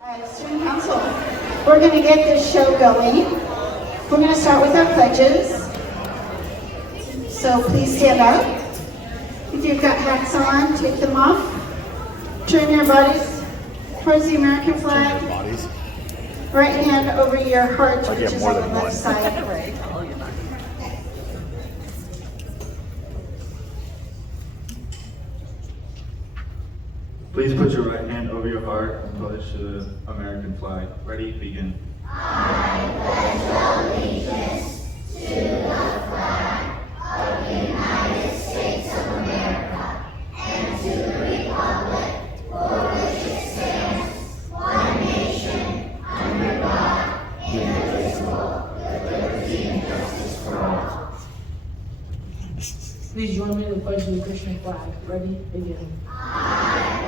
Student Council, we're going to get this show going. We're going to start with our pledges. So please stand up. If you've got hats on, take them off. Turn your bodies towards the American flag. Right hand over your heart, which is on the left side. Please put your right hand over your heart and pledge to the American flag. Ready? Begin. I pledge allegiance to the flag of the United States of America and to the republic for which it stands, one nation, under God, indivisible, with liberty and justice for all. Please join me in the pledge of the Christian flag. Ready? Begin. I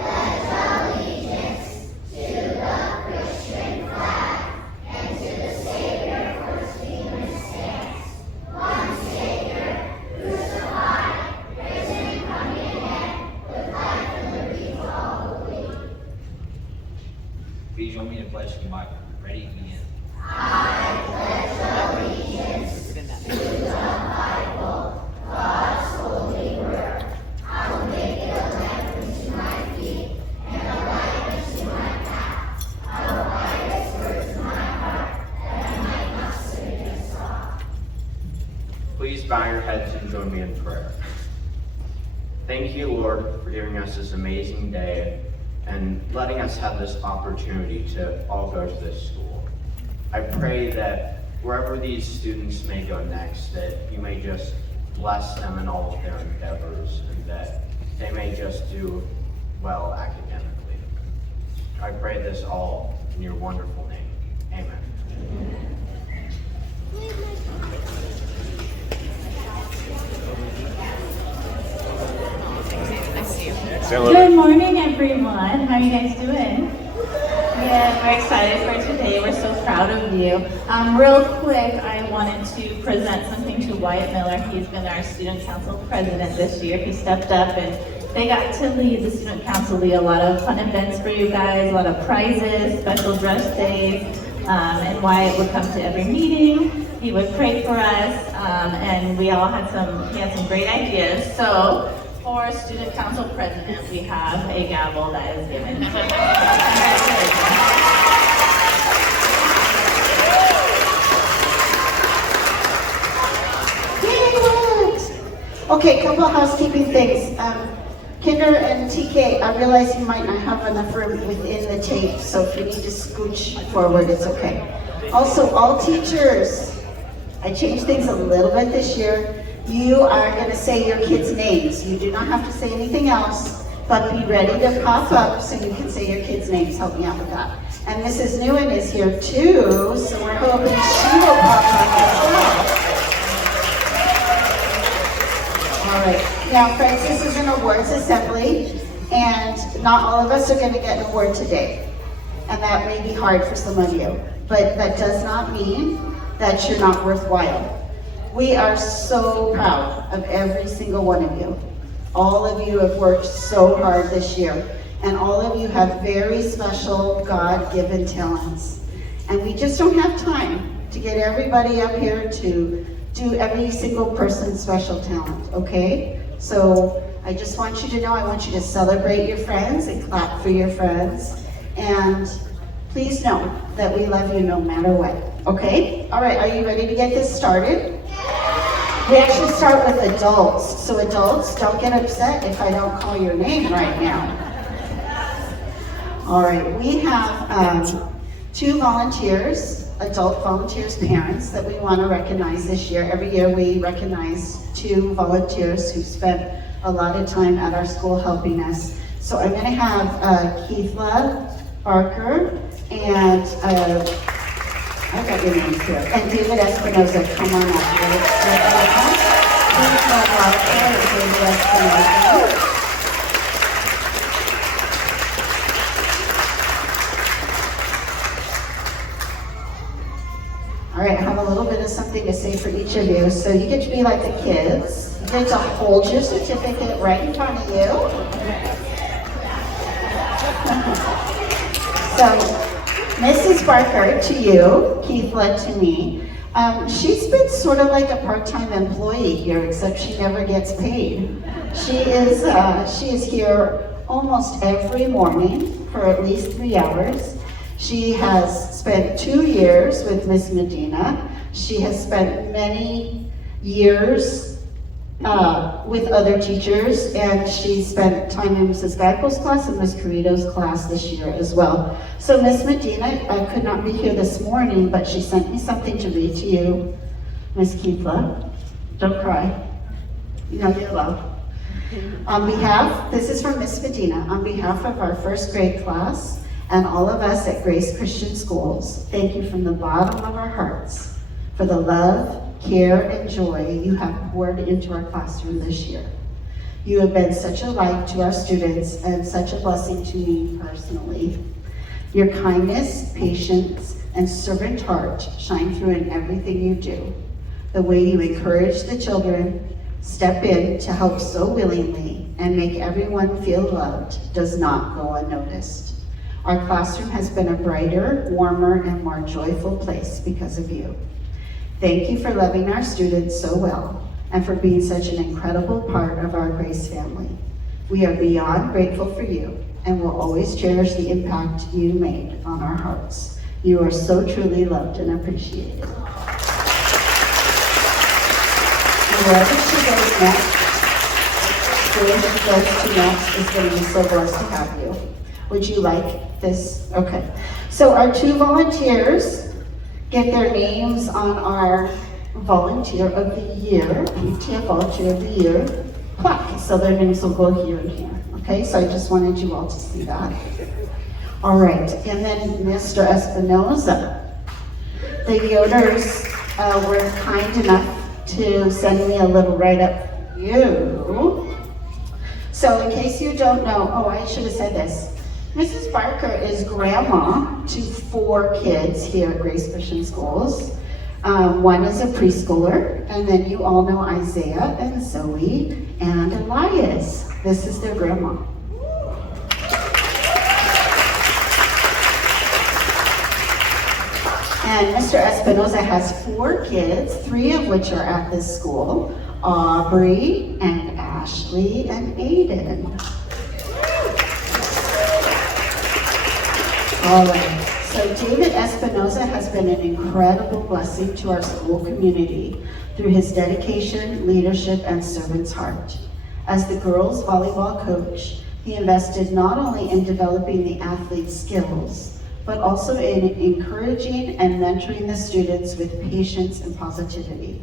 pledge allegiance to the Christian flag and to the Savior for whose kingdom it stands, one Savior, crucified, risen and coming again, with life and liberty for all who believe. Please join me in pledge to the Bible. Ready? Begin. I pledge allegiance to the Bible, God's holy word. I will make it a lamp unto my feet and a light unto my path. I will hide His words in my heart, that I might not sin against God. Please bow your heads and join me in prayer. Thank you, Lord, for giving us this amazing day and letting us have this opportunity to all go to this school. I pray that wherever these students may go next, that you may just bless them in all of their endeavors and that they may just do well academically. I pray this all in your wonderful name. Amen. Good morning, everyone. How are you guys doing? Yeah, we're excited for today. We're so proud of you. Real quick, I wanted to present something to Wyatt Miller. He's been our student council president this year. He stepped up and they got to lead the student council, lead a lot of fun events for you guys, a lot of prizes, special dress days, and Wyatt would come to every meeting. He would pray for us, and he had some great ideas. So, for student council president, we have a gavel that is given. Okay, couple housekeeping things. Kinder and TK, I realize you might not have enough room within the tape, so if you need to scooch forward, it's okay. Also, all teachers, I changed things a little bit this year. You are going to say your kids' names. You do not have to say anything else, but be ready to pop up so you can say your kids' names. Help me out with that. And Mrs. Newen is here too, so we're hoping she will pop up as well. All right. Now, friends, this is an awards assembly, and not all of us are going to get an award today. And that may be hard for some of you, but that does not mean that you're not worthwhile. We are so proud of every single one of you. All of you have worked so hard this year, and all of you have very special God-given talents. And we just don't have time to get everybody up here to do every single person's special talent, okay? So I just want you to know, I want you to celebrate your friends and clap for your friends. And please know that we love you no matter what, okay? All right, are you ready to get this started? We actually start with adults. So adults, don't get upset if I don't call your name right now. All right, we have two volunteers, adult volunteers, parents that we want to recognize this year. Every year we recognize two volunteers who spent a lot of time at our school helping us. So I'm going to have Keithla Barker and I got your names here. And David Espinoza, come on up here. Keithla Barker and David Espinoza. All right, I have a little bit of something to say for each of you. So you get to be like the kids. You get to hold your certificate right in front of you. So Mrs. Barker, to you, Keith led to me. She's been sort of like a part-time employee here, except she never gets paid. She is here almost every morning for at least 3 hours. She has spent 2 years with Miss Medina. She has spent many years with other teachers, and she spent time in Mrs. Geipo's class and Miss Carrito's class this year as well. So Miss Medina could not be here this morning, but she sent me something to read to you. Miss Keithla, don't cry. You know you're loved. On behalf, this is from Miss Medina, on behalf of our first grade class and all of us at Grace Christian Schools, thank you from the bottom of our hearts for the love, care, and joy you have poured into our classroom this year. You have been such a light to our students and such a blessing to me personally. Your kindness, patience, and servant heart shine through in everything you do. The way you encourage the children, step in to help so willingly, and make everyone feel loved does not go unnoticed. Our classroom has been a brighter, warmer, and more joyful place because of you. Thank you for loving our students so well and for being such an incredible part of our Grace family. We are beyond grateful for you and will always cherish the impact you made on our hearts. You are so truly loved and appreciated. Wherever she goes next, wherever she goes to next is going to be so blessed to have you. Would you like this? Okay. So our 2 volunteers get their names on our Volunteer of the Year, PTF Volunteer of the Year plaque. So their names will go here and here. Okay, so I just wanted you all to see that. All right, and then Mr. Espinoza. The Yoders were kind enough to send me a little write-up for you. So in case you don't know, oh, I should have said this. Mrs. Barker is grandma to 4 kids here at Grace Christian Schools. One is a preschooler, and then you all know Isaiah and Zoe and Elias. This is their grandma. And Mr. Espinoza has 4 kids, 3 of which are at this school, Aubrey and Ashley and Aiden. All right, so David Espinoza has been an incredible blessing to our school community through his dedication, leadership, and servant's heart. As the girls' volleyball coach, he invested not only in developing the athletes' skills, but also in encouraging and mentoring the students with patience and positivity.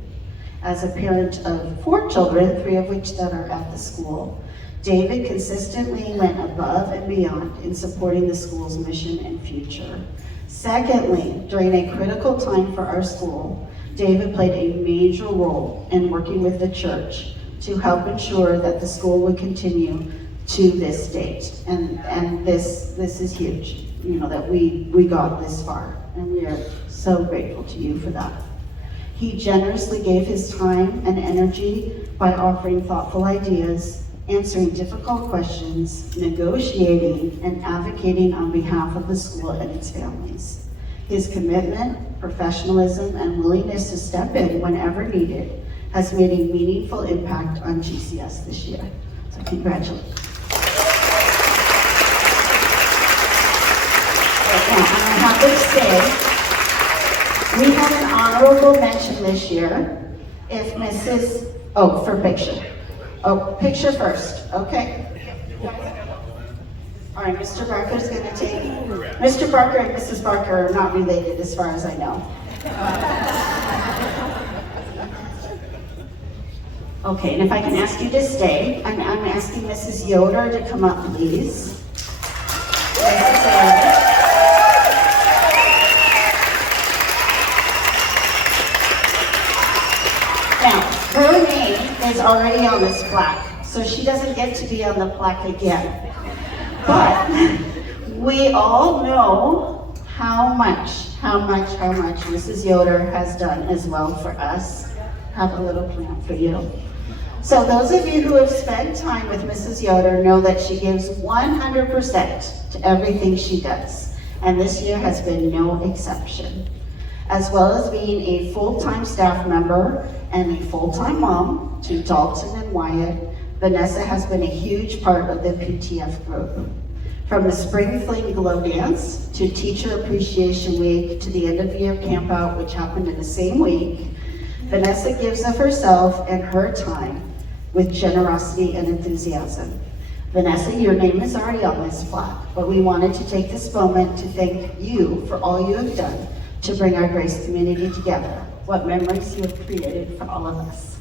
As a parent of 4 children, 3 of which that are at the school, David consistently went above and beyond in supporting the school's mission and future. Secondly, during a critical time for our school, David played a major role in working with the church to help ensure that the school would continue to this date. And this is huge, you know, that we got this far, and we are so grateful to you for that. He generously gave his time and energy by offering thoughtful ideas, answering difficult questions, negotiating, and advocating on behalf of the school and its families. His commitment, professionalism, and willingness to step in whenever needed has made a meaningful impact on GCS this year. So congratulations. Now, I'm happy to say, we have an honorable mention this year if Mrs., oh, for picture. Oh, picture first, okay? All right, Mr. Barker's gonna take, Mr. Barker and Mrs. Barker are not related as far as I know. Okay, and if I can ask you to stay, I'm asking Mrs. Yoder to come up, please. Mrs. Yoder. Now, her name is already on this plaque, so she doesn't get to be on the plaque again. But we all know how much Mrs. Yoder has done as well for us. Have a little plant for you. So those of you who have spent time with Mrs. Yoder know that she gives 100% to everything she does. and this year has been no exception. As well as being a full-time staff member and a full-time mom to Dalton and Wyatt, Vanessa has been a huge part of the PTF group. From the Spring Fling Glow Dance to Teacher Appreciation Week to the end of year camp out, which happened in the same week, Vanessa gives of herself and her time with generosity and enthusiasm. Vanessa, your name is already on this plaque, but we wanted to take this moment to thank you for all you have done to bring our Grace community together. What memories you have created for all of us.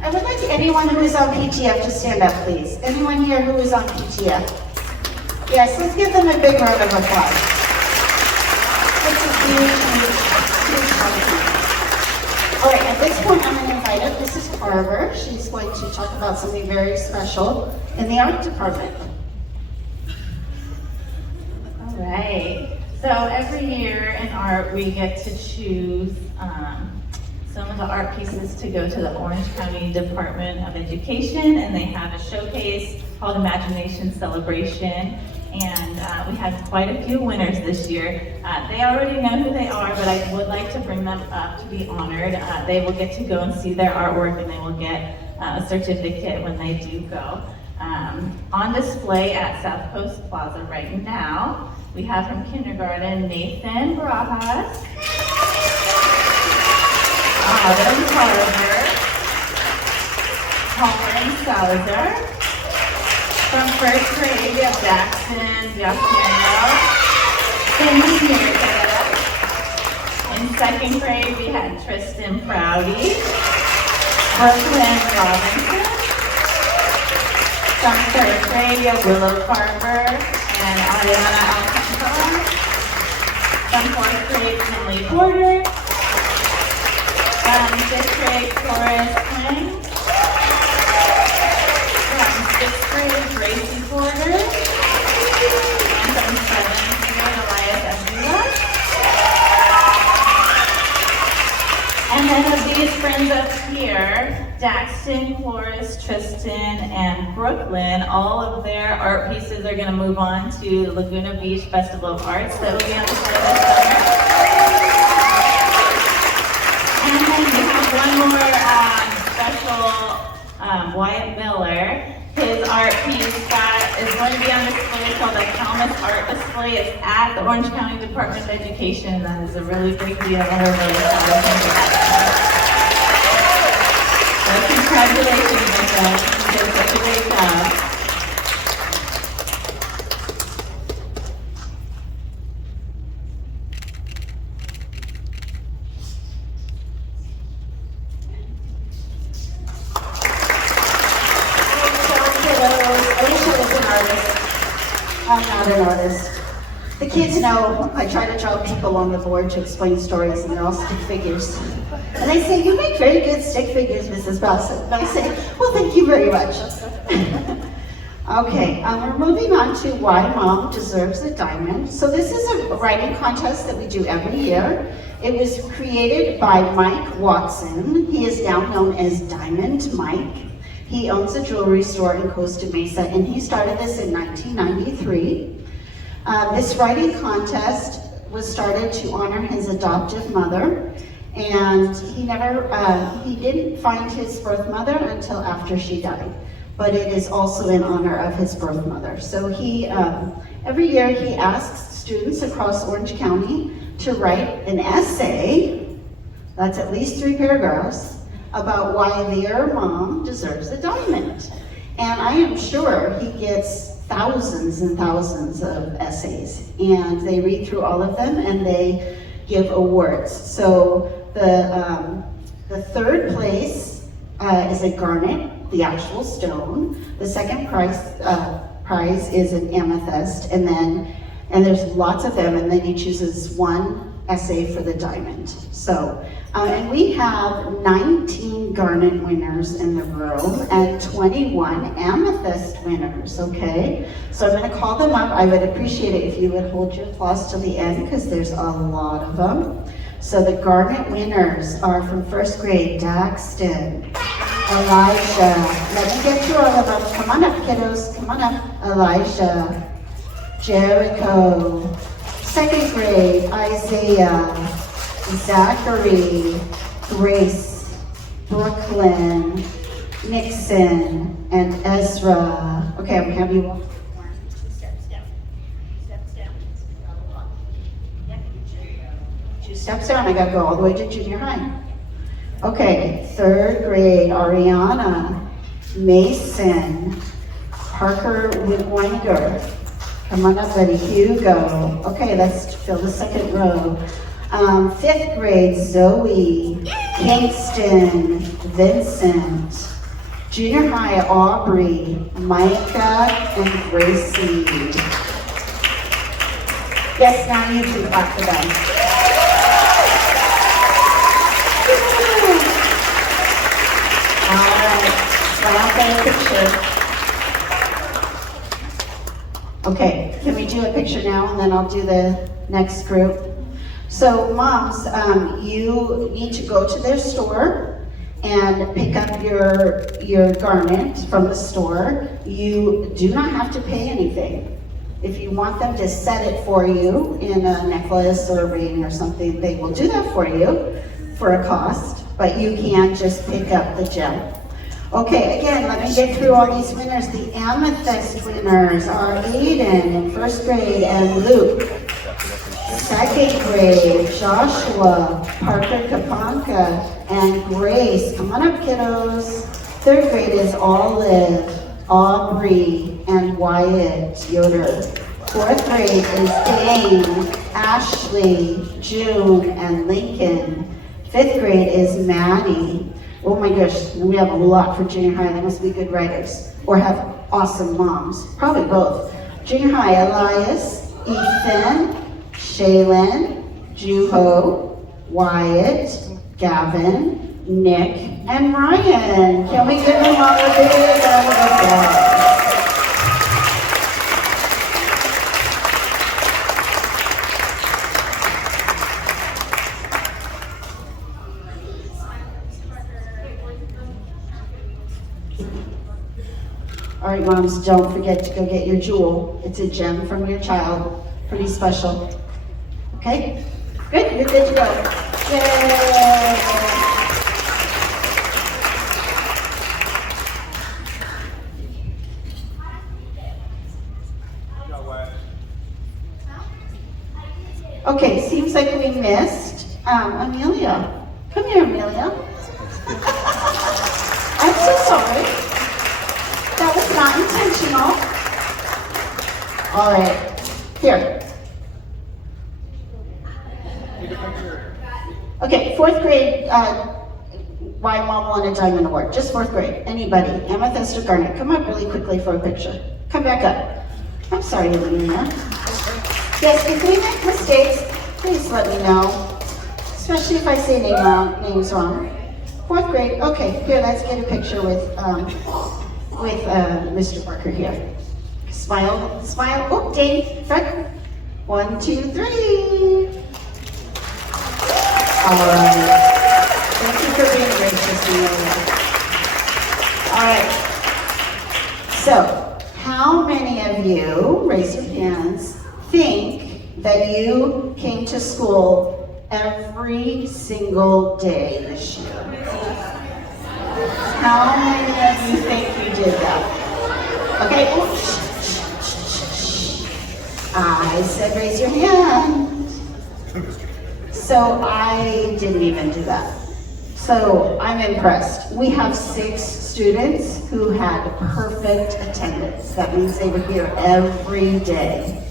I would like anyone who is on PTF to stand up, please. Anyone here who is on PTF? Yes, let's give them a big round of applause. It's a huge, huge compliment. All right, at this point, I'm going to invite up Mrs. Carver. She's going to talk about something very special in the art department. All right. So every year in art, we get to choose some of the art pieces to go to the Orange County Department of Education, and they have a showcase called Imagination Celebration. And we had quite a few winners this year. They already know who they are, but I would like to bring them up to be honored. They will get to go and see their artwork, and they will get a certificate when they do go. On display at South Coast Plaza right now, we have from kindergarten, Nathan Barajas, Autumn Carver, Colin Salazar. From first grade, we have Jackson Giacomo, Cindy Mirka. In second grade, we had Tristan Prouty, Brooklyn Robinson. From third grade, we have Willow Carver and Ariana Alcantara. From fourth grade, Emily Porter. From fifth grade, Forrest Kling. Sixth grade, Gracie Porter, and from seventh grade, Elias Abdullah. And then of these friends up here, Daxton, Cloris, Tristan, and Brooklyn, all of their art pieces are going to move on to Laguna Beach Festival of Arts that will be on the show this summer. And then we have one more special Wyatt Miller. His art piece that is going to be on display called the Calmus Art Display. It's at the Orange County Department of Education. That is a really big deal. And we're really proud of him for that. So congratulations, Michelle. You did such a great job. I'm not an artist. The kids know I try to draw people on the board to explain stories, and they're all stick figures. And they say, "You make very good stick figures, Mrs. Bassett." And I say, "Well, thank you very much." Okay, we're moving on to Why Mom Deserves a Diamond. So this is a writing contest that we do every year. It was created by Mike Watson. He is now known as Diamond Mike. He owns a jewelry store in Costa Mesa, and he started this in 1993. This writing contest was started to honor his adoptive mother, and he didn't find his birth mother until after she died, but it is also in honor of his birth mother. So he, every year he asks students across Orange County to write an essay, that's at least 3 paragraphs, about why their mom deserves a diamond. And I am sure he gets thousands and thousands of essays, and they read through all of them and they give awards. So the third place is a garnet, the actual stone. The second prize is an amethyst, and there's lots of them, and then he chooses one essay for the diamond. So, and we have 19 garnet winners in the room and 21 amethyst winners, okay? So I'm gonna call them up. I would appreciate it if you would hold your applause till the end because there's a lot of them. So the garnet winners are from first grade, Daxton, Elijah. Let me get through all of them. Come on up, kiddos, come on up. Elijah, Jericho, second grade, Isaiah, Zachary, Grace, Brooklyn, Nixon, and Ezra. Okay, I'm gonna have you walk. 2 steps down, I gotta go all the way to junior high. Okay, third grade, Ariana, Mason, Parker Wenger. Come on up, buddy, Hugo. Okay, let's fill the second row. Fifth grade, Zoe, Kingston, Vincent. Junior high, Aubrey, Micah, and Gracie. Yes, now you can clap for them. All right, smile for a picture. Okay, can we do a picture now and then I'll do the next group? So moms, you need to go to their store and pick up your garment from the store. You do not have to pay anything. If you want them to set it for you in a necklace or a ring or something, they will do that for you for a cost, but you can just pick up the gem. Okay, again, let me get through all these winners. The amethyst winners are Aiden in first grade and Luke. Second grade, Joshua, Parker Kapanka, and Grace. Come on up, kiddos. Third grade is Olive, Aubrey, and Wyatt Yoder. Fourth grade is Dane, Ashley, June, and Lincoln. Fifth grade is Maddie. Oh my gosh, we have a lot for junior high. They must be good writers or have awesome moms. Probably both. Junior high, Elias, Ethan, Shaylin, Juho, Wyatt, Gavin, Nick, and Ryan. Can we give them all a big round of applause? All right, moms, don't forget to go get your jewel. It's a gem from your child. Pretty special. Okay? Good, you're good to go. Yay! Okay, seems like we missed Amelia. Come here, Amelia. I'm so sorry. That was not intentional. All right, here. Okay, fourth grade, why mom won a diamond award. Just fourth grade, anybody, amethyst or garnet. Come up really quickly for a picture. Come back up. I'm sorry, Olivia. Yes, if we make mistakes, please let me know, especially if I say names wrong. Fourth grade, okay, here, let's get a picture with Mr. Parker here. Smile, smile, oh, Dave, front. 1, 2, 3. All right. Thank you for being gracious, Amelia. All right. So, how many of you, raise your hands, think that you came to school every single day this year? How many of you think you did that? Okay, oh, I said raise your hand. So I didn't even do that. So I'm impressed. We have 6 students who had perfect attendance. That means they were here every day.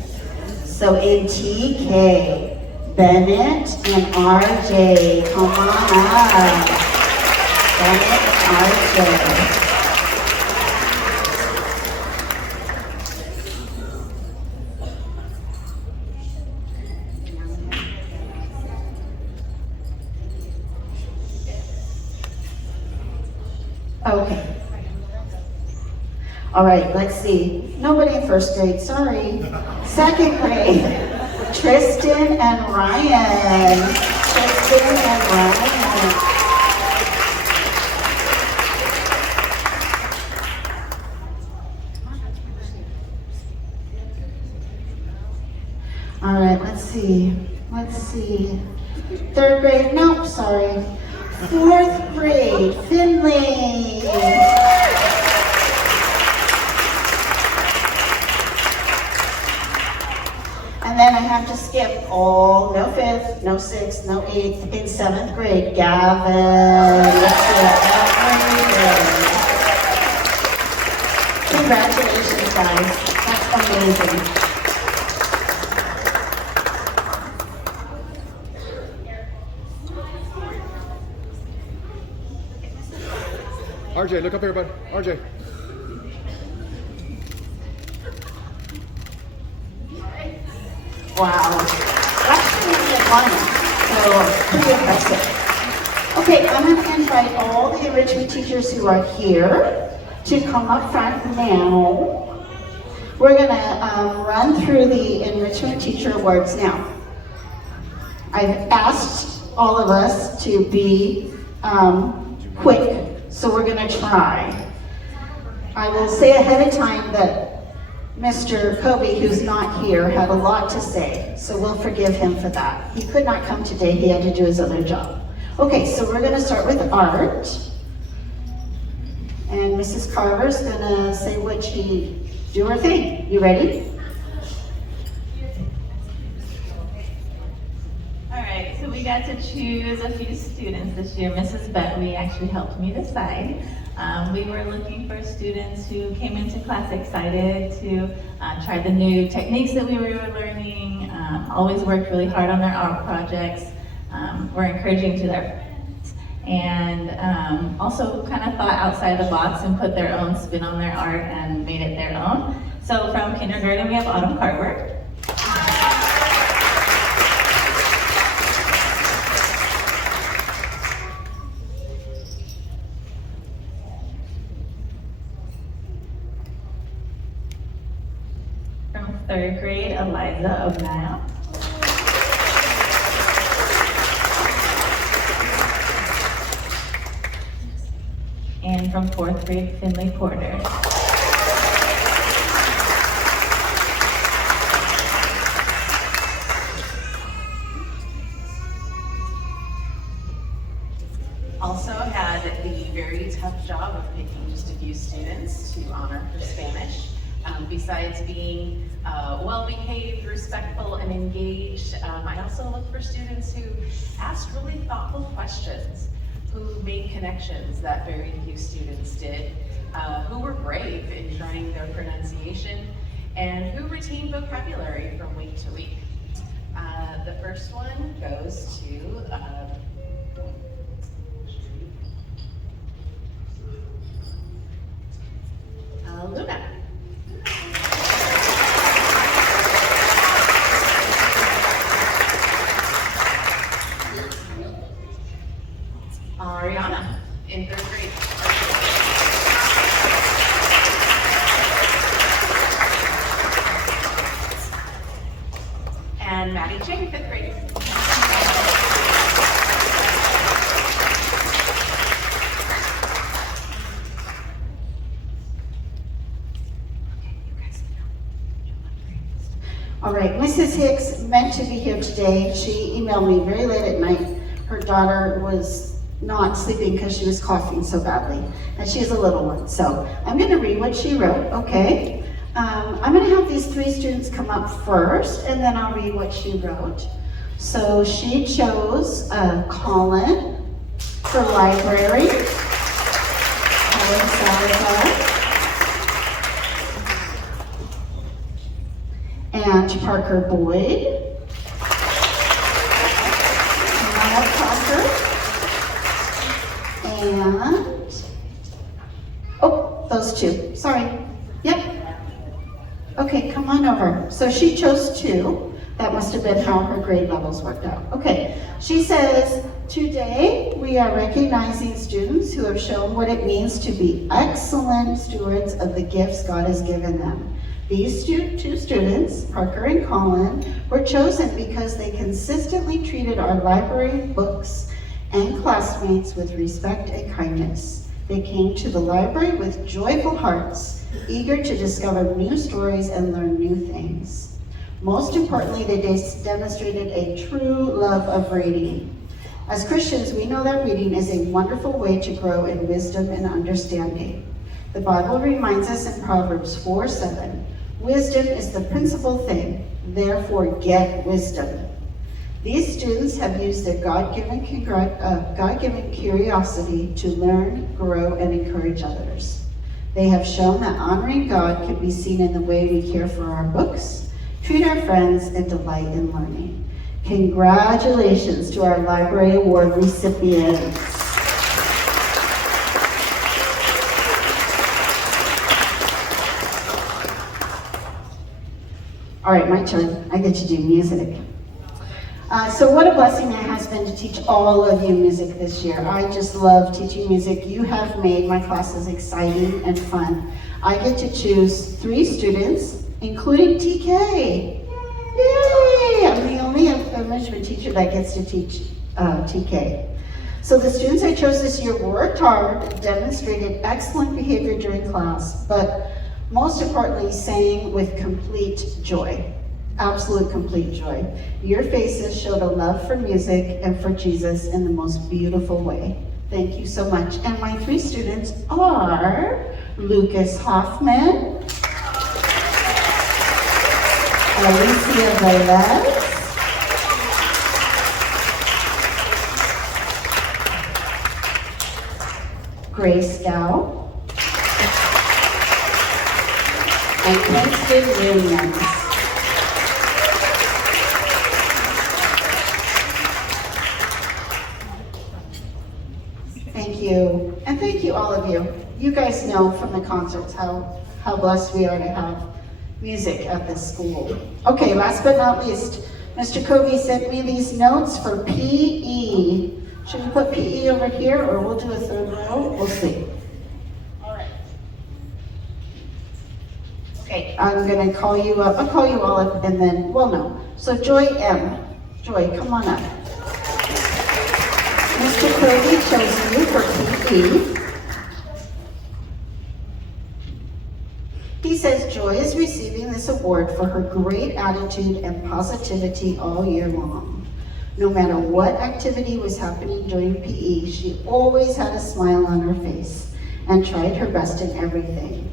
So in TK, Bennett and RJ, come on up. Bennett and RJ. Okay. All right, let's see. Nobody in first grade, sorry. Second grade, Tristan and Ryan. Tristan and Ryan. All right, let's see. Third grade, nope, sorry. Fourth grade, Finley. And then I have to skip all, no fifth, no sixth, no eighth, in seventh grade, Gavin. Let's do it, congratulations, guys. That's amazing. RJ, look up here, bud. RJ. Wow. Actually, we had one, so pretty impressive. Okay, I'm going to invite all the enrichment teachers who are here to come up front now. We're going to run through the enrichment teacher awards now. I've asked all of us to be quick. So we're going to try. I will say ahead of time that Mr. Kobe, who's not here, had a lot to say, so we'll forgive him for that. He could not come today, he had to do his other job. Okay, so we're going to start with art. And Mrs. Carver's going to say what she do her thing. You ready? All right, so we got to choose a few students this year. Mrs. Bentley actually helped me decide. We were looking for students who came into class excited to try the new techniques that we were learning, always worked really hard on their art projects, were encouraging to their friends, and also kind of thought outside the box and put their own spin on their art and made it their own. So from kindergarten, we have Autumn Cartwork. Third grade, Eliza O'Neill. And from fourth grade, Finley Porter. Also had the very tough job of picking just a few students to honor for Spanish. Besides being well-behaved, respectful, and engaged, I also looked for students who asked really thoughtful questions, who made connections that very few students did, who were brave in trying their pronunciation, and who retained vocabulary from week to week. The first one goes to Luna. Ariana in third grade. And Maddie Chang, fifth grade. All right, Mrs. Hicks meant to be here today. She emailed me very late at night. Her daughter was not sleeping because she was coughing so badly, and she's a little one. So I'm going to read what she wrote, okay? I'm going to have these three students come up first, and then I'll read what she wrote. So she chose Colin for library. Colin Salazar. And Parker Boyd. Maya Parker. And, oh, those two, sorry. Yep. Okay, come on over. So she chose two. That must have been how her grade levels worked out. Okay, she says, today we are recognizing students who have shown what it means to be excellent stewards of the gifts God has given them. These two students, Parker and Colin, were chosen because they consistently treated our library, books, and classmates with respect and kindness. They came to the library with joyful hearts, eager to discover new stories and learn new things. Most importantly, they demonstrated a true love of reading. As Christians, we know that reading is a wonderful way to grow in wisdom and understanding. The Bible reminds us in Proverbs 4:7, wisdom is the principal thing, therefore get wisdom. These students have used their God-given curiosity to learn, grow, and encourage others. They have shown that honoring God can be seen in the way we care for our books, treat our friends, and delight in learning. Congratulations to our Library Award recipients. All right, my turn. I get to do music. So what a blessing it has been to teach all of you music this year. I just love teaching music. You have made my classes exciting and fun. I get to choose 3 students, including TK. Yay! I'm the only enrichment teacher that gets to teach TK. So the students I chose this year worked hard, demonstrated excellent behavior during class, but most importantly, sang with complete joy. Absolute complete joy. Your faces showed a love for music and for Jesus in the most beautiful way. Thank you so much. And my 3 students are Lucas Hoffman, Alicia Velez, Grace Dow, and Kingston Williams. Thank you. And thank you, all of you. You guys know from the concerts how blessed we are to have music at this school. Okay, last but not least, Mr. Covey sent me these notes for PE. Should we put PE over here, or we'll do a 3rd row? We'll see. All right. Okay, I'm gonna call you up. I'll call you all up, and then, well, no. So Joy M. Joy, come on up. Mr. Covey chose you for PE. He says Joy is receiving this award for her great attitude and positivity all year long. No matter what activity was happening during PE, she always had a smile on her face and tried her best in everything.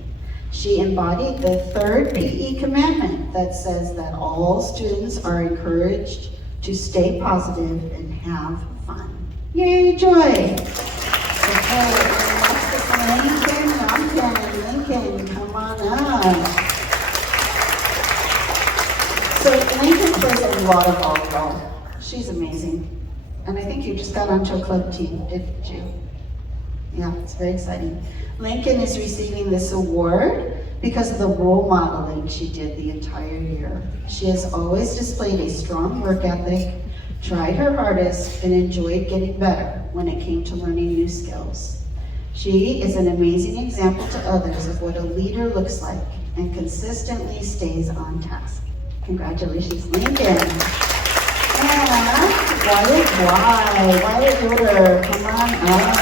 She embodied the 3rd PE commandment that says that all students are encouraged to stay positive and have fun. Yay, Joy! Okay, Lincoln, come on up. So Lincoln plays a lot of volleyball. She's amazing. And I think you just got onto a club team, didn't you? Yeah, it's very exciting. Lincoln is receiving this award because of the role modeling she did the entire year. She has always displayed a strong work ethic, tried her hardest, and enjoyed getting better when it came to learning new skills. She is an amazing example to others of what a leader looks like and consistently stays on task. Congratulations, Lincoln. And Wyatt Yoder, come on up.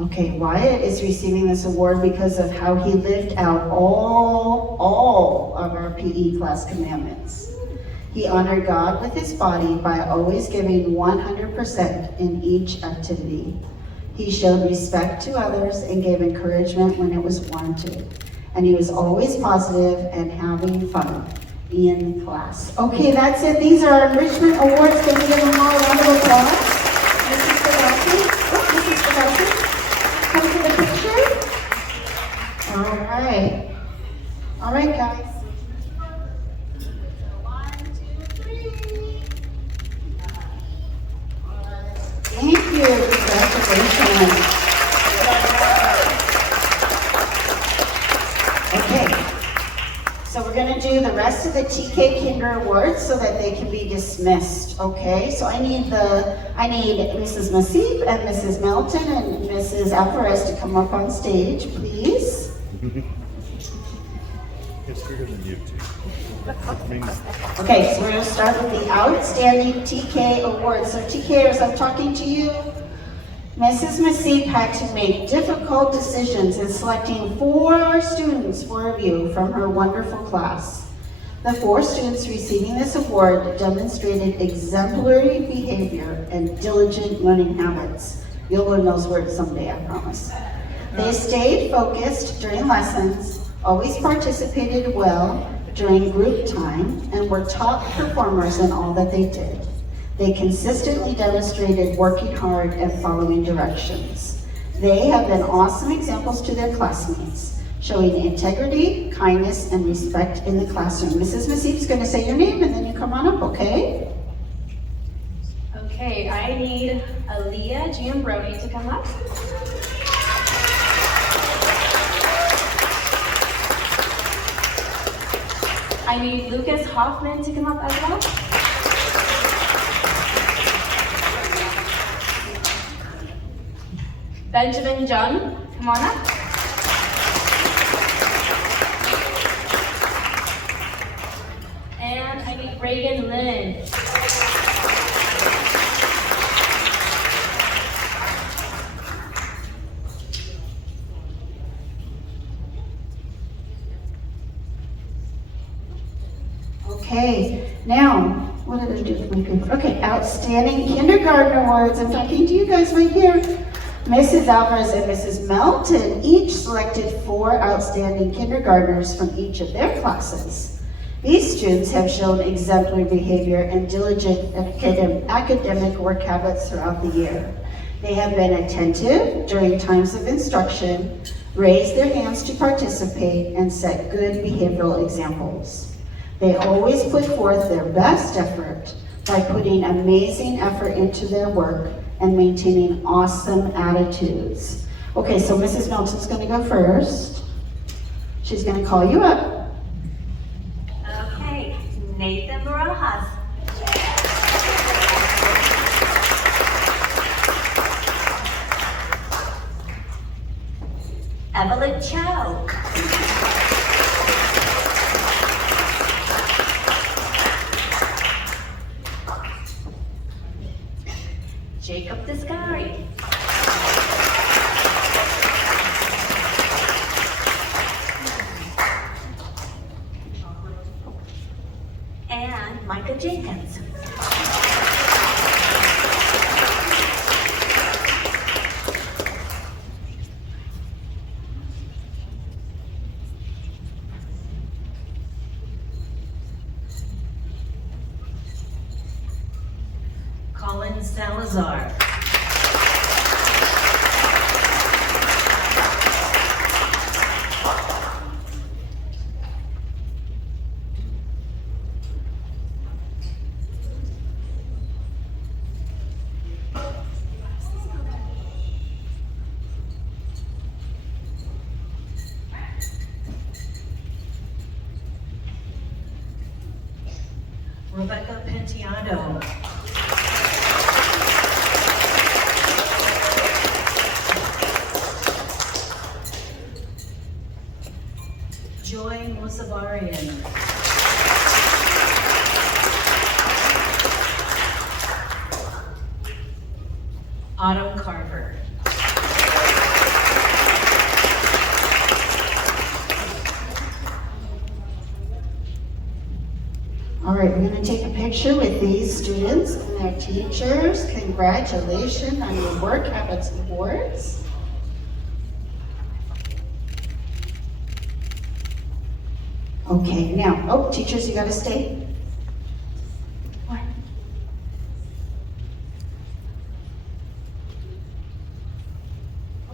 Okay, Wyatt is receiving this award because of how he lived out all of our PE class commandments. He honored God with his body by always giving 100% in each activity. He showed respect to others and gave encouragement when it was warranted. And he was always positive and having fun in class. Okay, that's it. These are our enrichment awards. Can we give them all a round of applause? Mrs. Skadowski? Oh, Mrs. Skadowski? Come for the picture? All right. All right, guys. 1, 2, 3. Thank you. Congratulations. gonna do the rest of the TK Kinder Awards so that they can be dismissed, okay? So I need Mrs. Masip and Mrs. Melton and Mrs. Alvarez to come up on stage, please. It's bigger than you two. Okay, so we're gonna start with the Outstanding TK Awards. So TKers, I'm talking to you. Mrs. Masip had to make difficult decisions in selecting 4 students for review from her wonderful class. The 4 students receiving this award demonstrated exemplary behavior and diligent learning habits. You'll learn those words someday, I promise. They stayed focused during lessons, always participated well during group time, and were top performers in all that they did. They consistently demonstrated working hard and following directions. They have been awesome examples to their classmates, showing integrity, kindness, and respect in the classroom. Mrs. Masip is going to say your name and then you come on up, okay? Okay, I need Aaliyah Giambroni to come up. I need Lucas Hoffman to come up as well. Benjamin Jung, come on up. And I need Reagan Lynn. Okay, now, what did I do with my paper? Okay, Outstanding Kindergarten Awards. I'm talking to you guys right here. Mrs. Alvarez and Mrs. Melton each selected 4 outstanding kindergartners from each of their classes. These students have shown exemplary behavior and diligent academic work habits throughout the year. They have been attentive during times of instruction, raised their hands to participate, and set good behavioral examples. They always put forth their best effort by putting amazing effort into their work and maintaining awesome attitudes. Okay, so Mrs. Melton's gonna go first. She's gonna call you up. Okay, Nathan Barajas. Evelyn Cho. Jacob Descari. And Micah Jenkins. Colin Salazar. Rebecca Penteado. Joy Musavarian. Autumn Carver. All right, we're gonna take a picture with these students and their teachers. Congratulations on your Work Habits Awards. Okay, now, oh, teachers, you gotta stay. What?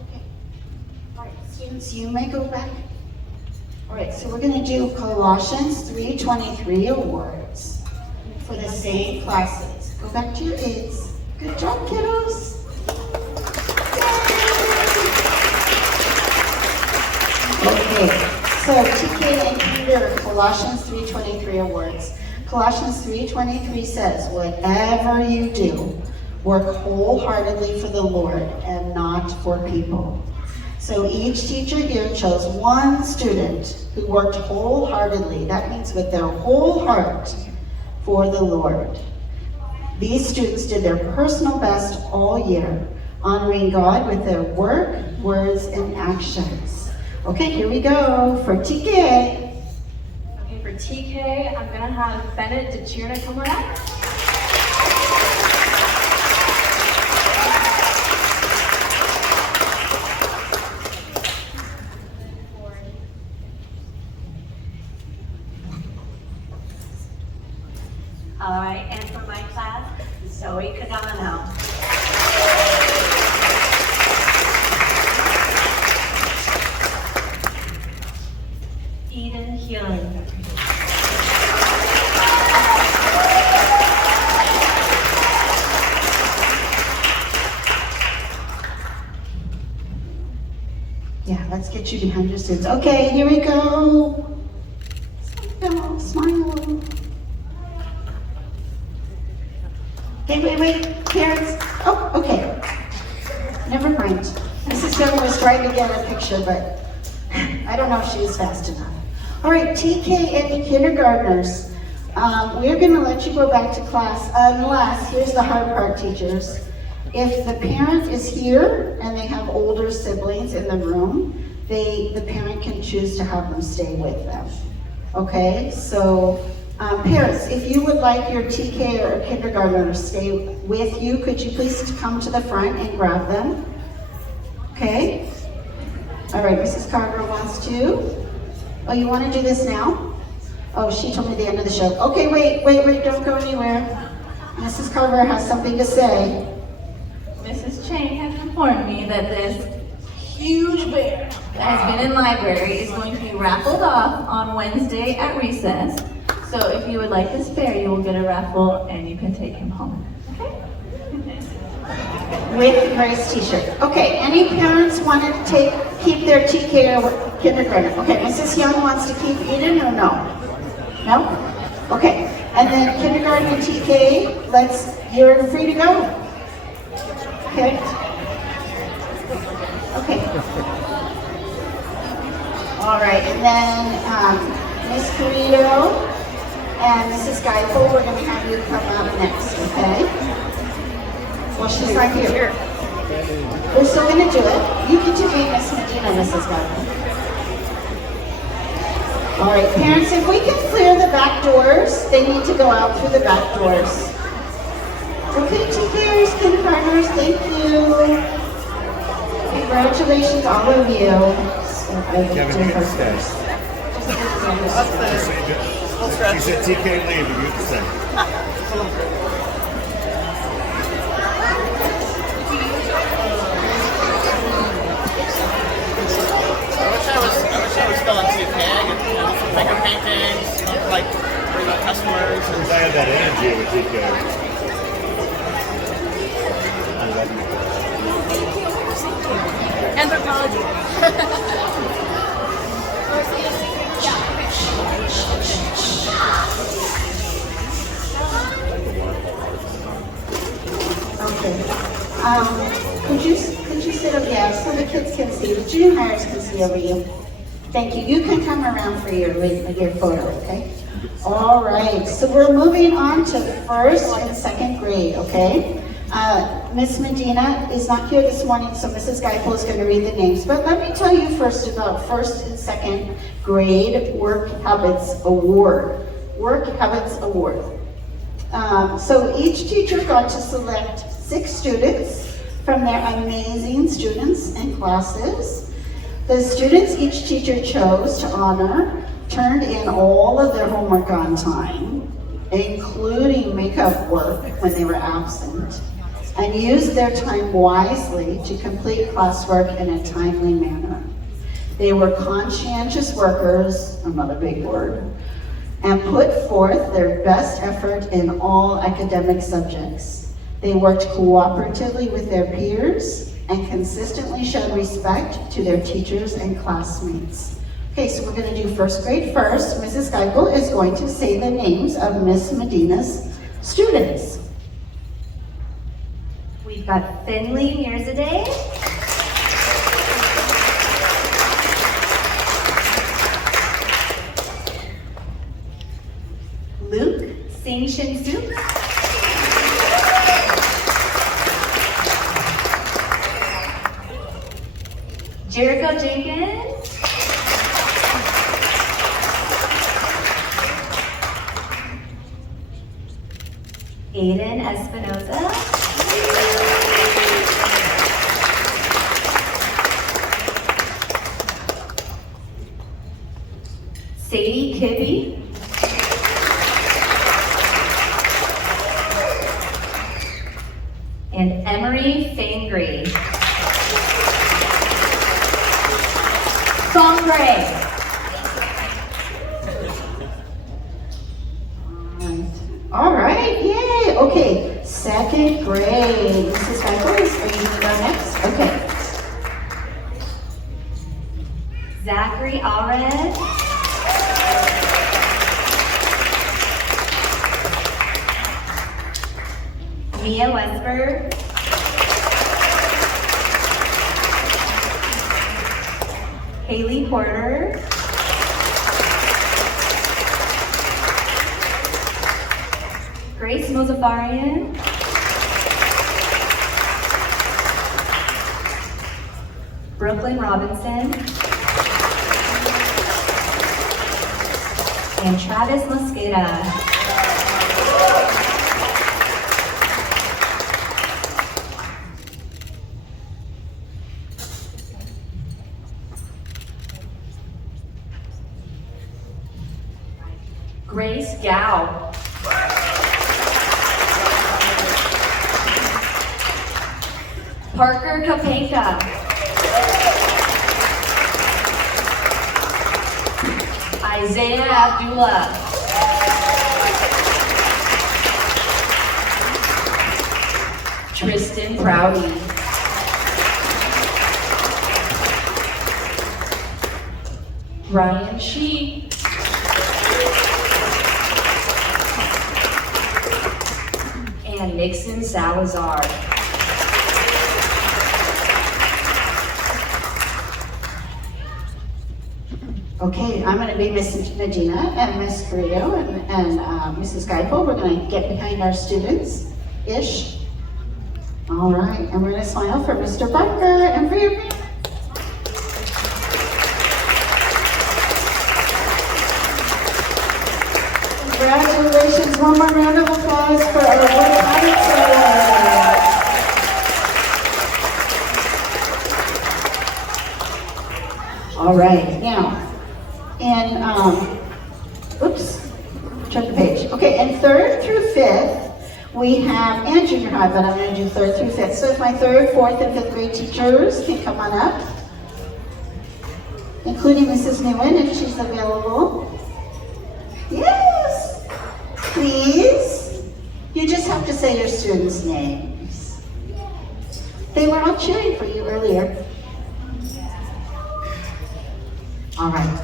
Okay. All right, students, you may go back. All right, so we're gonna do Colossians 3:23 awards for the same classes. Go back to your aids. Good job, kiddos. Yay! Okay, So TK and Peter, Colossians 3:23 awards. Colossians 3:23 says, whatever you do, work wholeheartedly for the Lord and not for people. So each teacher here chose one student who worked wholeheartedly. That means with their whole heart for the Lord. These students did their personal best all year, honoring God with their work, words, and actions. Okay, here we go for TK. Okay, for TK, I'm gonna have Bennett DeChirna come on up. All right, and for my class, Zoe Cadano. Eden Healing. Yeah, let's get you behind your students. Okay, here we go. Smile. Okay, wait, parents. Oh, okay. Never mind. Mrs. Young was trying to get a picture, but I don't know if she was fast enough. All right, TK and kindergartners. We're going to let you go back to class unless, here's the hard part, teachers. If the parent is here and they have older siblings in the room, the parent can choose to have them stay with them. Okay, so parents, if you would like your TK or kindergartner to stay with you, could you please come to the front and grab them? Okay. All right, Mrs. Carver wants to. Oh, you want to do this now? Oh, she told me the end of the show. Okay, wait, don't go anywhere. Mrs. Carver has something to say. Mrs. Chang has informed me that this huge bear that has been in library is going to be raffled off on Wednesday at recess. So if you would like this bear, you will get a raffle and you can take him home. Okay? With Grace t-shirt. Okay, any parents want to keep their TK or kindergarten? Okay, Mrs. Young wants to keep Eden or no? No? Okay, and then kindergarten and TK, you're free to go. Okay. Okay. All right, and then Miss Carrillo and Mrs. Geifel, we're going to have you come up next, okay? Well, she's right here. We're still going to do it. You get to be Miss Medina, Mrs. Geifel. All right, parents, if we can clear the back doors, they need to go out through the back doors. Okay, TKers, kindergartners, thank you. Congratulations, all of you. Kevin, you can stay. She said TK leave, but you can stay. I was still on TPAG and making paintings, like for the customers. I had that energy with TK. Anthropology. Okay. Could you sit up, yeah, so the kids can see, the junior hires can see over you. Thank you. You can come around for your photo, okay? All right, so we're moving on to first and second grade, okay? Miss Medina is not here this morning, so Mrs. Geifel is going to read the names. But let me tell you first about first and second grade Work Habits Award. Work Habits Award. So each teacher got to select 6 students from their amazing students and classes. The students each teacher chose to honor turned in all of their homework on time, including makeup work when they were absent, and used their time wisely to complete classwork in a timely manner. They were conscientious workers, another big word, and put forth their best effort in all academic subjects. They worked cooperatively with their peers and consistently showed respect to their teachers and classmates. Okay, so we're gonna do first grade first. Mrs. Geigel is going to say the names of Miss Medina's students. We've got Finley Mirzadeh. Luke Singh Shin Suk. Jericho Jenkins. Aiden Espinoza. Sadie Kibbe. And Emery Fangry. Fangray. All right, yay. Okay, second grade. Mrs. Geigel, are you gonna go next? Okay. Zachary Allred. Mia Westberg. Haley Porter. Grace Mozafarian. Brooklyn Robinson. And Travis Mosqueda. Grace Gao. Parker Kapenka. Isaiah Abdullah. Tristan Prouty. Ryan Shee. And Nixon Salazar. Okay, I'm gonna be Miss Medina and Miss Carrillo and Mrs. Geigel. We're gonna get behind our students-ish. All right, and we're gonna smile for Mr. Barker and for your parents. Congratulations, one more round of applause for our Wood Heights. All right, now, oops, turn the page. Okay, in 3rd through 5th, we have, and junior high, but I'm gonna do 3rd through 5th. So if my 3rd, 4th, and 5th grade teachers can come on up, including Mrs. Nguyen if she's available. Yes, please. You just have to say your students' names. They were all cheering for you earlier. All right.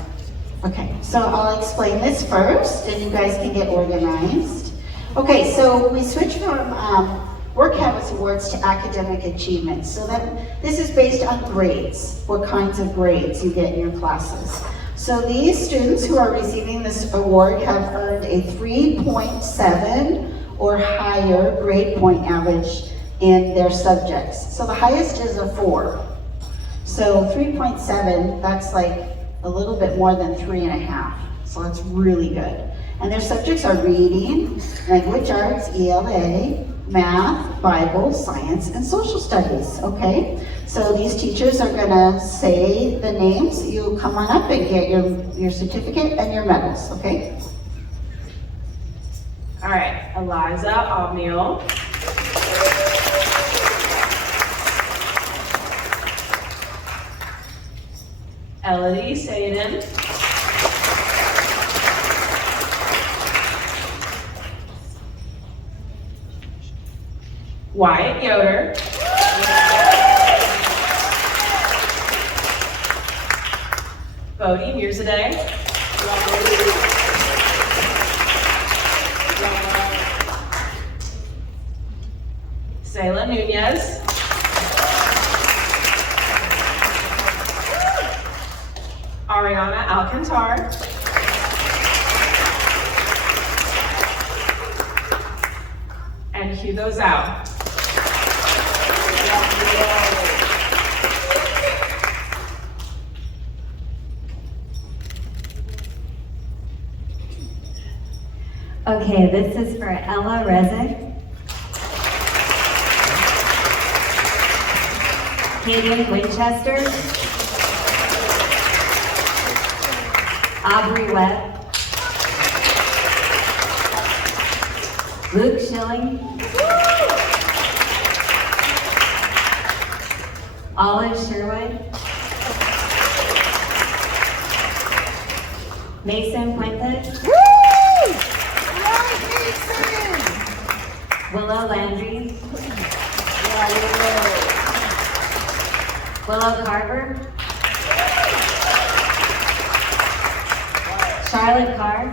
Okay, so I'll explain this first, and you guys can get organized. Okay, so we switched from Work Habits Awards to academic achievement. So that this is based on grades, what kinds of grades you get in your classes. So these students who are receiving this award have earned a 3.7 or higher grade point average in their subjects. So the highest is a 4. So 3.7, that's like a little bit more than 3.5. So that's really good. And their subjects are reading, language arts, ELA, math, Bible, science, and social studies, okay? So these teachers are gonna say the names. You come on up and get your certificate and your medals, okay? All right, Eliza Obniel. Elodie Saden. Wyatt Yoder. Bodie Mirzaday. Sayla Nunez. Ariana Alcantar. And Hugo Zhao. Okay, this is for Ella Rezek, Kaden Winchester, Aubrey Webb, Luke Schilling, Olive Sherwood, Mason Puente, Willow Landry, Willow Carver, Charlotte Carr,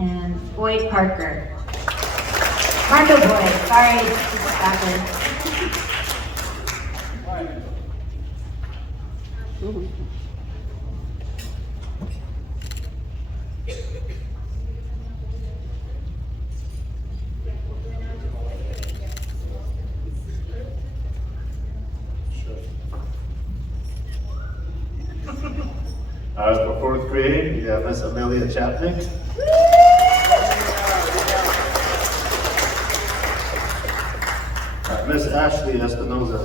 and Boyd Parker. Marco Boyd, sorry, backwards. For fourth grade, we have Miss Amelia Chapnick. Miss Ashley Espinoza.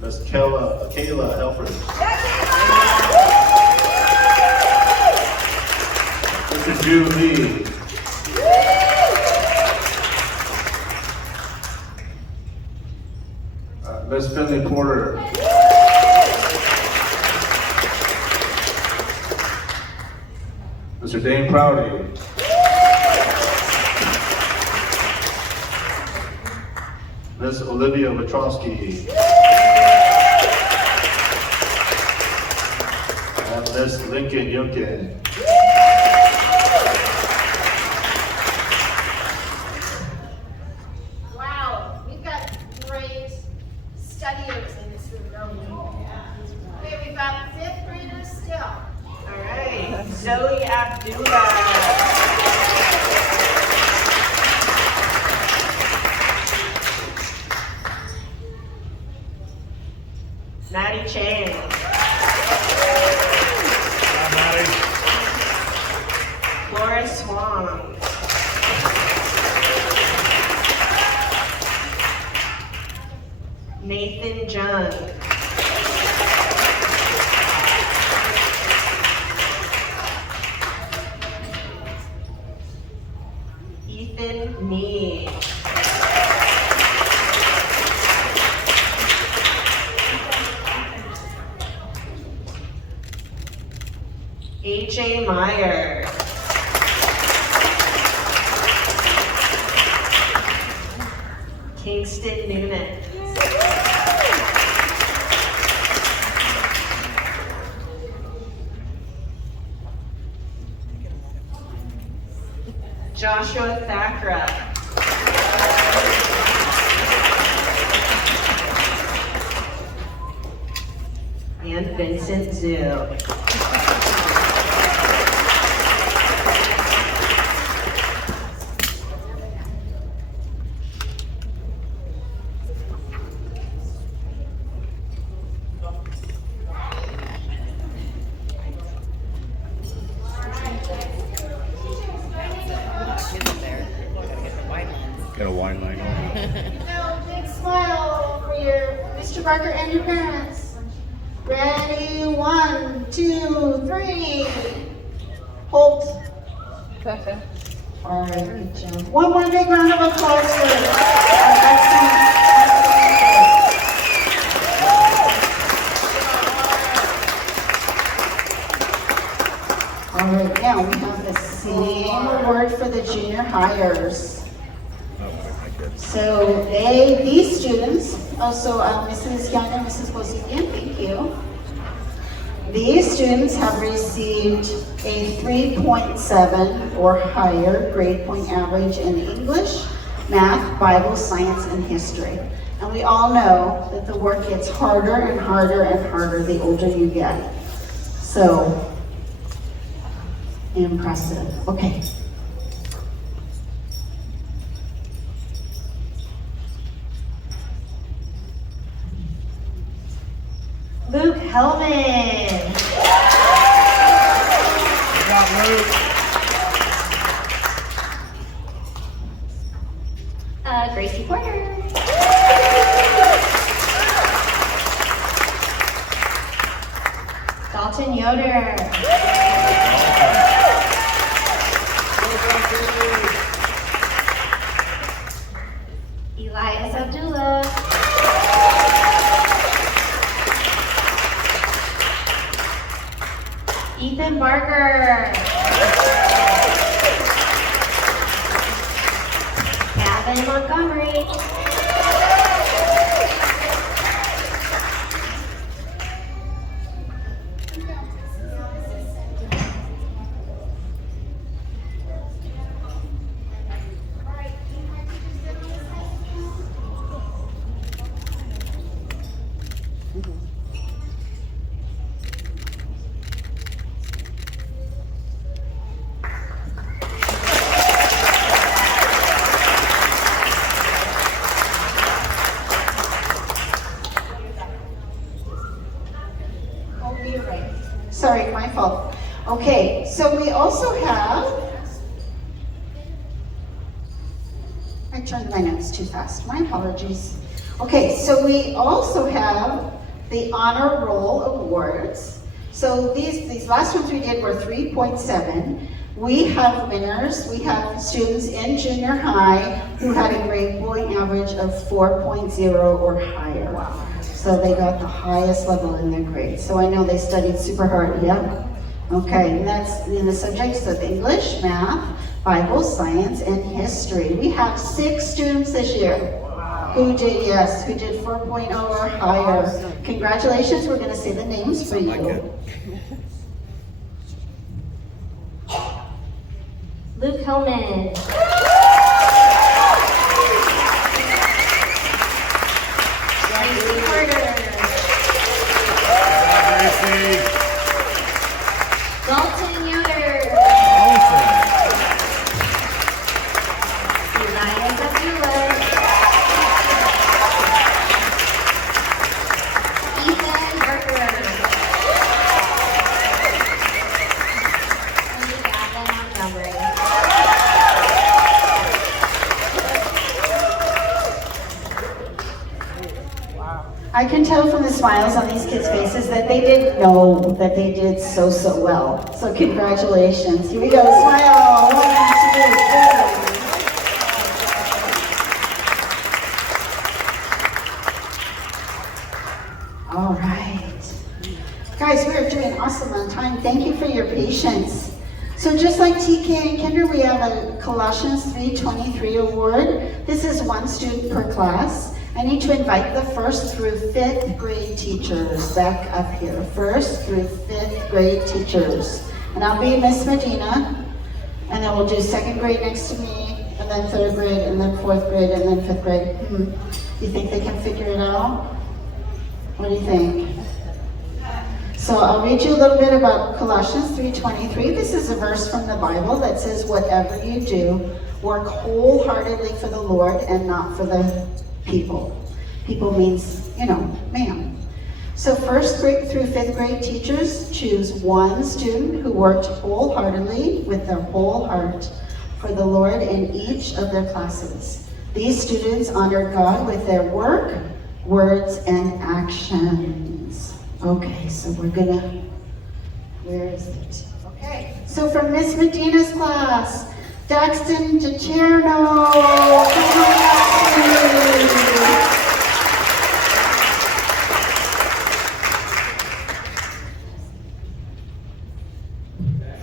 Miss Kayla Helford. Mrs. June Lee. Miss Finley Porter. Mr. Dane Prouty. Miss Olivia Wachowski. And Miss Lincoln Yunkin. Wow, we've got great studiers in this room, don't we? Okay, we've got fifth graders still. All right, Zoe Abdullah. Maddie Chang. Laura Swan. Nathan Jung. Ethan Nee. AJ Meyer. Kingston Noonan. Joshua Thakra. And Vincent Zhu. Got a wine line on. No, big smile for your Mr. Barker and your parents. Ready, 1, 2, 3. Hold. All right. One more big round of applause for our excellent. All right, now now we have the same award for the junior hires. So these students, also Mrs. Young and Mrs. Bosikian, thank you. These students have received a 3.7 or higher grade point average in English, math, Bible, science, and history. And we all know that the work gets harder and harder and harder the older you get. So, impressive. Okay. Luke Hellman. Good job, Luke. Gracie Porter. Dalton Yoder. Elias Abdullah. Ethan Barker. Gavin Montgomery. Sorry, my fault. Okay, so we also have, I turned my notes too fast, my apologies. Okay, so we also have the Honor Roll Awards. So these last ones we did were 3.7. We have winners, we have students in junior high who had a grade point average of 4.0 or higher. Wow. So they got the highest level in their grade. So I know they studied super hard, yeah? Okay, and that's in the subjects of English, math, Bible, science, and history. We have 6 students this year who did 4.0 or higher. Congratulations, we're gonna say the names for you. Luke Hellman. Gracie Porter. Dalton Yoder. Elias Abdullah. Ethan Barker. And Gavin Montgomery. I can tell from the smiles on these kids' faces that they didn't know that they did so well. So congratulations. Here we go, smile. 1, 2, 3. All right. Guys, we are doing awesome on time. Thank you for your patience. So just like TK and Kinder, we have a Colossians 3:23 award. This is 1 student per class. I need to invite the 1st through 5th grade teachers back up here. 1st through 5th grade teachers. And I'll be Miss Medina, and then we'll do 2nd grade next to me, and then 3rd grade, and then 4th grade, and then 5th grade. You think they can figure it out? What do you think? So I'll read you a little bit about Colossians 3:23. This is a verse from the Bible that says, whatever you do, work wholeheartedly for the Lord and not for the people. People means, man. So 1st grade through 5th grade teachers choose 1 student who worked wholeheartedly with their whole heart for the Lord in each of their classes. These students honor God with their work, words, and actions. Okay, so where is it? Okay, so from Miss Medina's class, Daxton DiCerno. Come on, Daxton.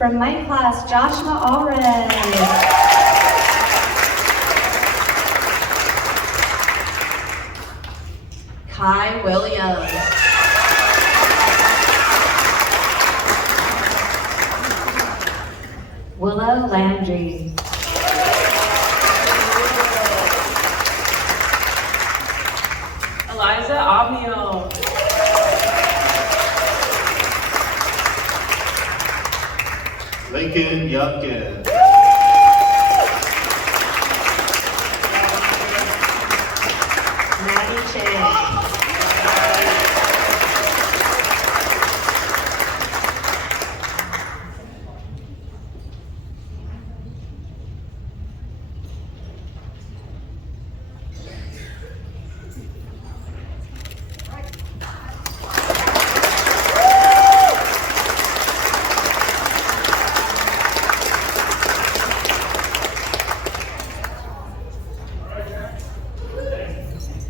From my class, Joshua Allred. Kai Williams. Willow Landry. Eliza Avio. Lincoln Youngkin. Maddie Chang.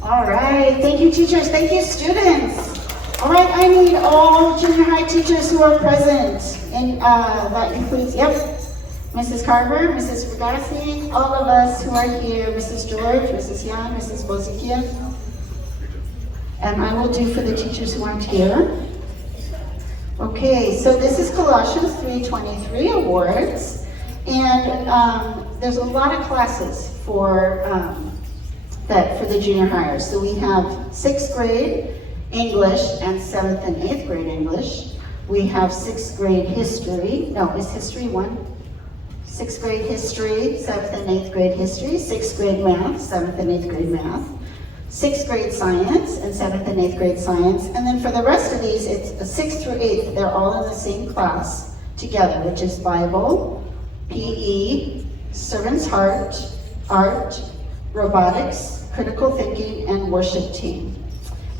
All right, thank you teachers, thank you students. All right, I need all junior high teachers who are present, and that includes, yep, Mrs. Carver, Mrs. Fugassi, all of us who are here, Mrs. George, Mrs. Young, Mrs. Bozikia. And I will do for the teachers who aren't here. Okay, so this is Colossians 3:23 awards, and there's a lot of classes for for the junior hires. So we have 6th grade English and 7th and 8th grade English. We have 6th grade history. No, is history one? 6th grade history, 7th and 8th grade history, 6th grade math, 7th and 8th grade math, 6th grade science, and 7th and 8th grade science. And then for the rest of these, it's 6th through 8th. They're all in the same class together, which is Bible, PE, Servant's Heart, Art, Robotics, Critical Thinking, and Worship Team.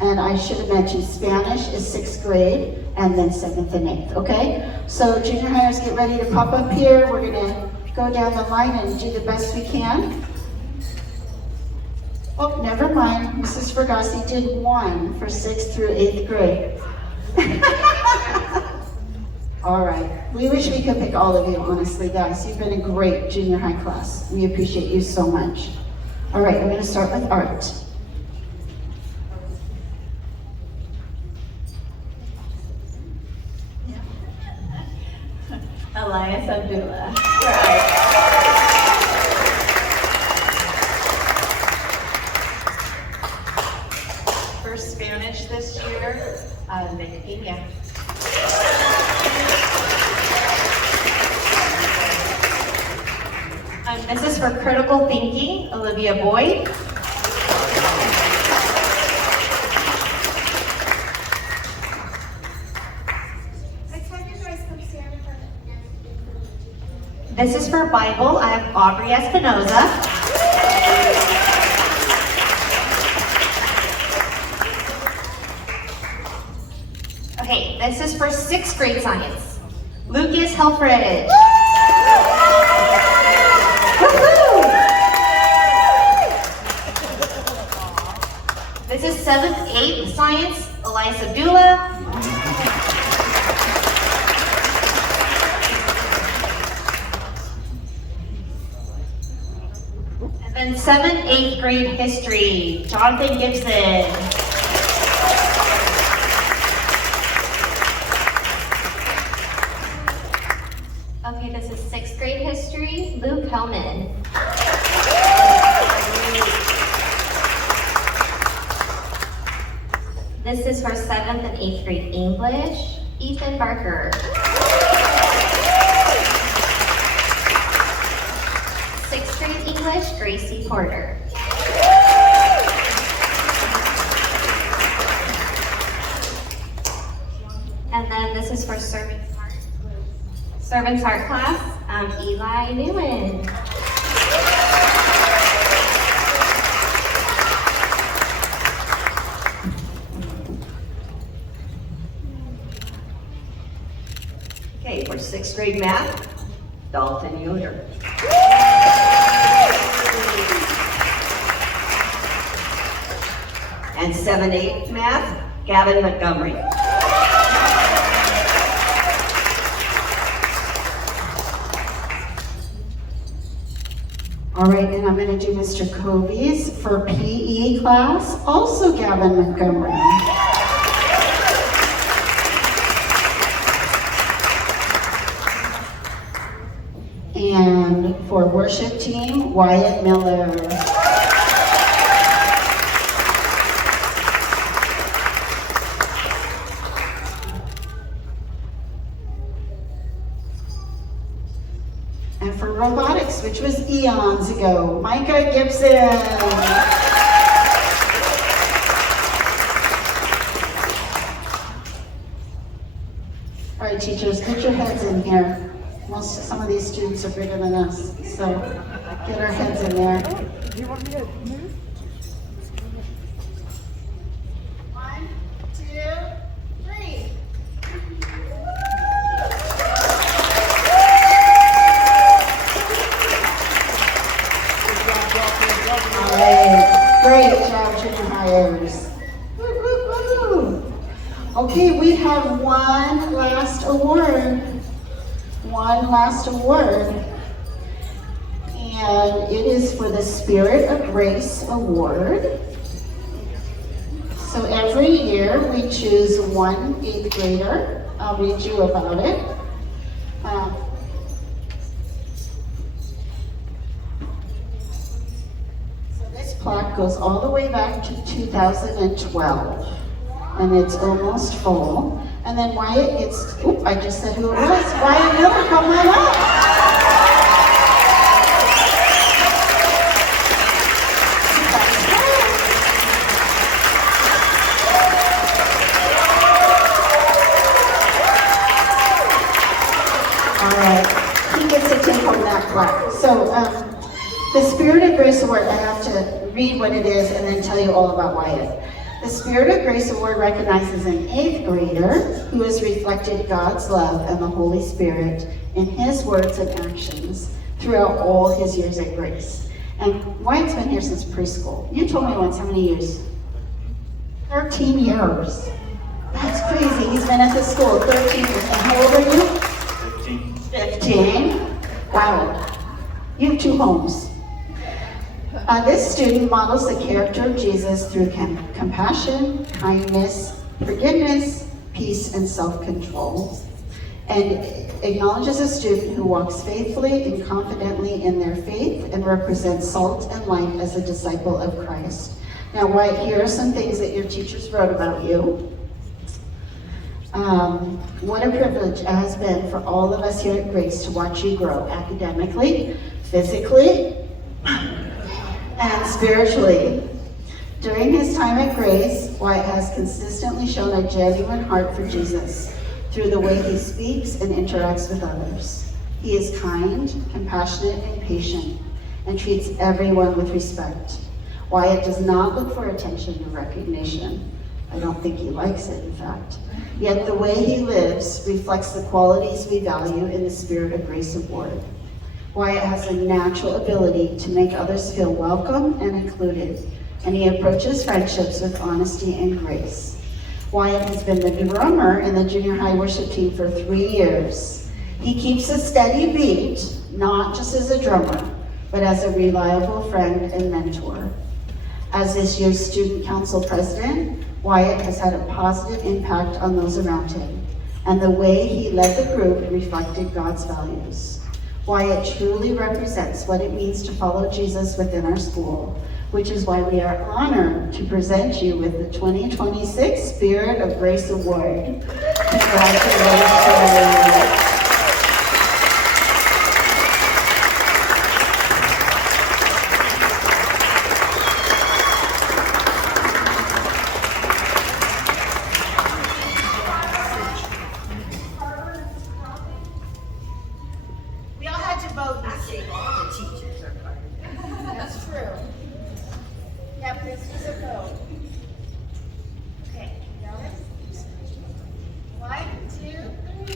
And I should have mentioned Spanish is 6th grade, and then 7th and 8th, okay? So junior hires, get ready to pop up here. We're gonna go down the line and do the best we can. Oh, never mind, Mrs. Fergassi did 1 for 6th through 8th grade. All right, we wish we could pick all of you, honestly, guys. You've been a great junior high class. We appreciate you so much. All right, I'm gonna start with art. Elias Abdullah. For Spanish this year, Nick Pena. This is for critical thinking, Olivia Boyd. This is for Bible. I have Aubrey Espinoza. Okay, this is for 6th grade science. Lucas Helfrich. Woohoo! This is 7th, 8th science, Elias Abdullah. And then 7th, 8th grade history, Jonathan Gibson. Okay, this is 6th grade history, Luke Hellman. This is for 7th and 8th grade English, Ethan Barker. 6th grade English, Gracie Porter. And then this is for Servant's Heart class, Eli Newman. Okay, for 6th grade math, Dalton Yoder. And 7-8 math, Gavin Montgomery. All right, and I'm going to do Mr. Covey's for PE class, also Gavin Montgomery. And for worship team, Wyatt Miller. And for robotics, which was eons ago, Micah Gibson. All right, teachers, get your heads in here. Some of these students are bigger than us, so get our heads in there. One, two, three. All right, great job, junior hires. Okay, we have one last award. One last award, and it is for the Spirit of Grace Award. So every year we choose one 8th grader. I'll read you about it. So this plaque goes all the way back to 2012, and it's almost full. And then Wyatt gets, I just said who it was. Wyatt Miller, come on up. All right, he gets to take home that plaque. So the Spirit of Grace Award, I have to read what it is and then tell you all about Wyatt. The Spirit of Grace Award recognizes an 8th grader who has reflected God's love and the Holy Spirit in his words and actions throughout all his years at Grace. And Wyatt's been here since preschool. You told me once how many years? 13 years. That's crazy. He's been at this school 13 years. And how old are you? 15. 15? Wow. You have 2 homes. This student models the character of Jesus through compassion, kindness, forgiveness, peace, and self-control, and acknowledges a student who walks faithfully and confidently in their faith and represents salt and light as a disciple of Christ. Now, Wyatt, here are some things that your teachers wrote about you. What a privilege it has been for all of us here at Grace to watch you grow academically, physically, and spiritually. During his time at Grace, Wyatt has consistently shown a genuine heart for Jesus through the way he speaks and interacts with others. He is kind, compassionate, and patient, and treats everyone with respect. Wyatt does not look for attention or recognition. I don't think he likes it, in fact. Yet the way he lives reflects the qualities we value in the Spirit of Grace Award. Wyatt has a natural ability to make others feel welcome and included, and he approaches friendships with honesty and grace. Wyatt has been the drummer in the junior high worship team for 3 years. He keeps a steady beat, not just as a drummer, but as a reliable friend and mentor. As this year's student council president, Wyatt has had a positive impact on those around him, and the way he led the group reflected God's values. Wyatt truly represents what it means to follow Jesus within our school, which is why we are honored to present you with the 2026 Spirit of Grace Award. Congratulations. We all had to vote and say all the teachers are part of it. That's true. Yeah, but this was a vote. Okay, now let's. 1, 2, 3.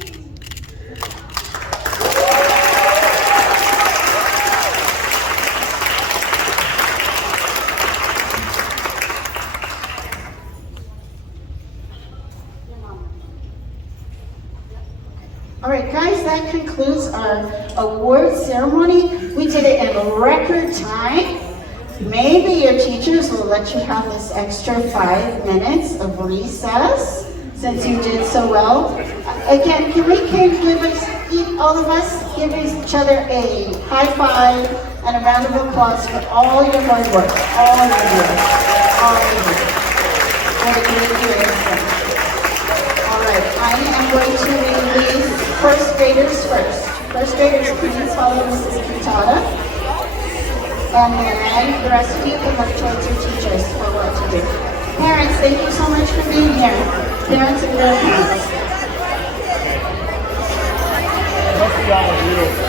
All right, guys, that concludes our award ceremony. ceremony. We did it in record time. Maybe your teachers will let you have this extra 5 minutes of recess since you did so well. Again, can give us, all of us, give each other a high five and a round of applause for all your hard work, all of you, all of you. What a great year it's been. All right, I am going to release first graders first. First graders, please follow Mrs. Quintana. And then the rest of you can look towards your teachers for what to do. Parents, thank you so much for being here. Parents and grandparents. Let's go.